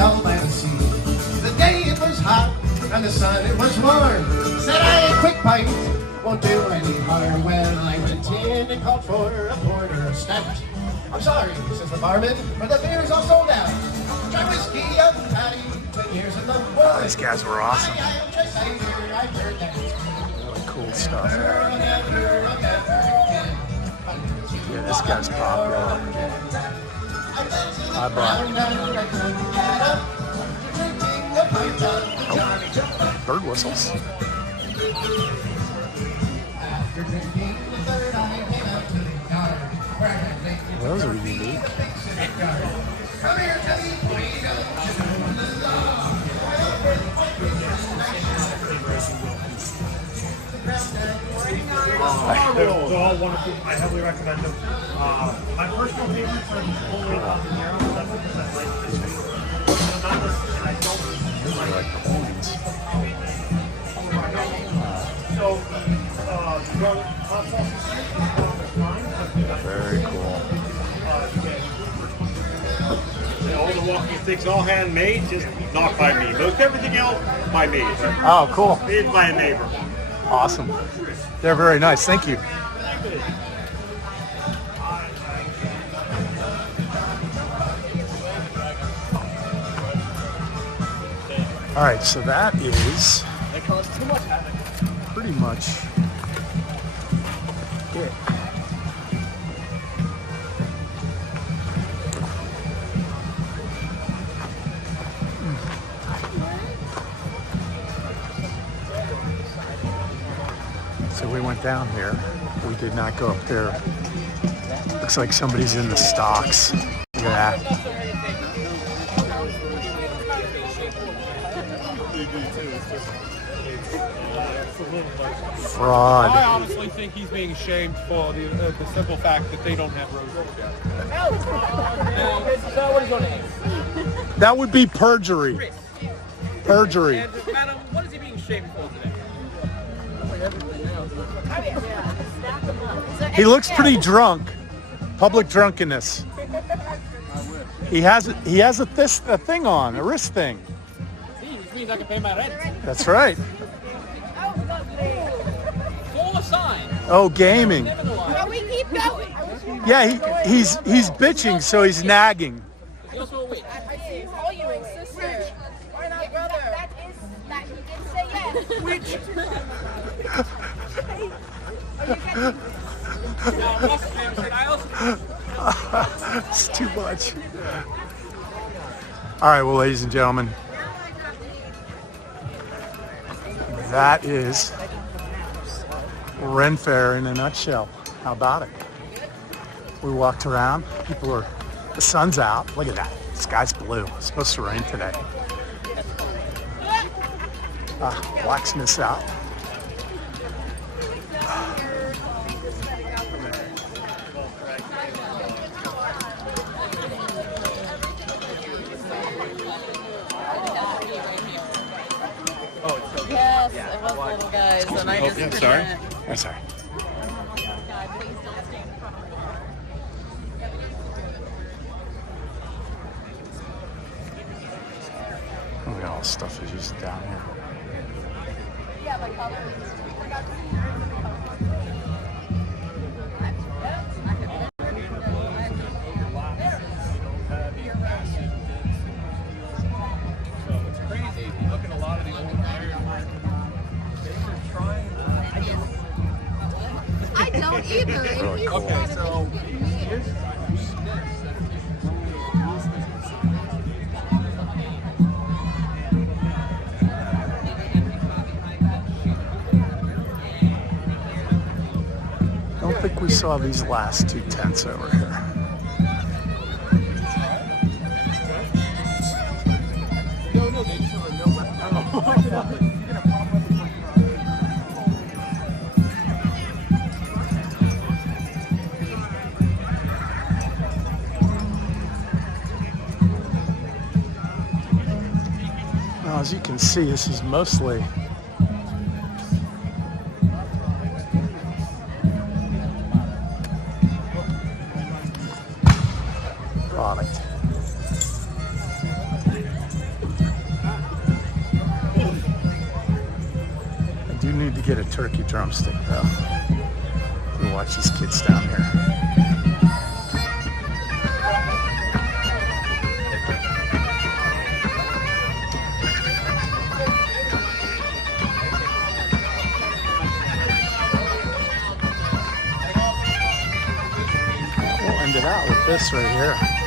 out by the sea. The day it was hot, and the sun it was warm. Said I, a quick pint won't do any harm. Well, I went in and called for a porter of stout. I'm sorry, says the barman, but the beer's all sold out. Try whiskey up patty, 10 years in the war. These guys were awesome. Really cool stuff. Yeah, this guy's popular. I bought. Oh, bird whistles. Those are unique. They're all wonderful. I heavily recommend them. My personal favorites are the full weight habanero. That's because I like this thing. And I don't like coins. So, hot sauce is very cool. All the walking things, all handmade, just not by me. Most everything else by me. Oh, cool. Made by a neighbor. Awesome. They're very nice. Thank you. All right, so that is pretty much it. So we went down here. We did not go up there. Looks like somebody's in the stocks. Look at that. Fraud. I honestly think he's being shamed for the simple fact that they don't have roses yet. So what is your name? That would be perjury. Chris. Perjury. And, madam, what is he being shamed for today? He looks pretty drunk. Public drunkenness. He has a thing on, a wrist thing. Which means I can pay my rent. That's right. Full sign. Oh, gaming. But we keep going. Yeah, he's bitching, so he's nagging. He also a witch. I call you a sister. Or not brother. That he did say yes. Witch. It's too much. All right, well, ladies and gentlemen, that is Ren Fair in a nutshell. How about it? We walked around. The sun's out. Look at that. The sky's blue. It's supposed to rain today. Blacksmith's out. Yes, it was little guys, and I just I'm sorry. I'm sorry. Look at all the stuff is used down here. Yeah, like colors. I don't either. Really cool. Okay, so I don't think we saw these last two tents over here. Now, as you can see, this is mostly product. need to get a turkey drumstick though. We watch these kids down here. We'll end it out with this right here.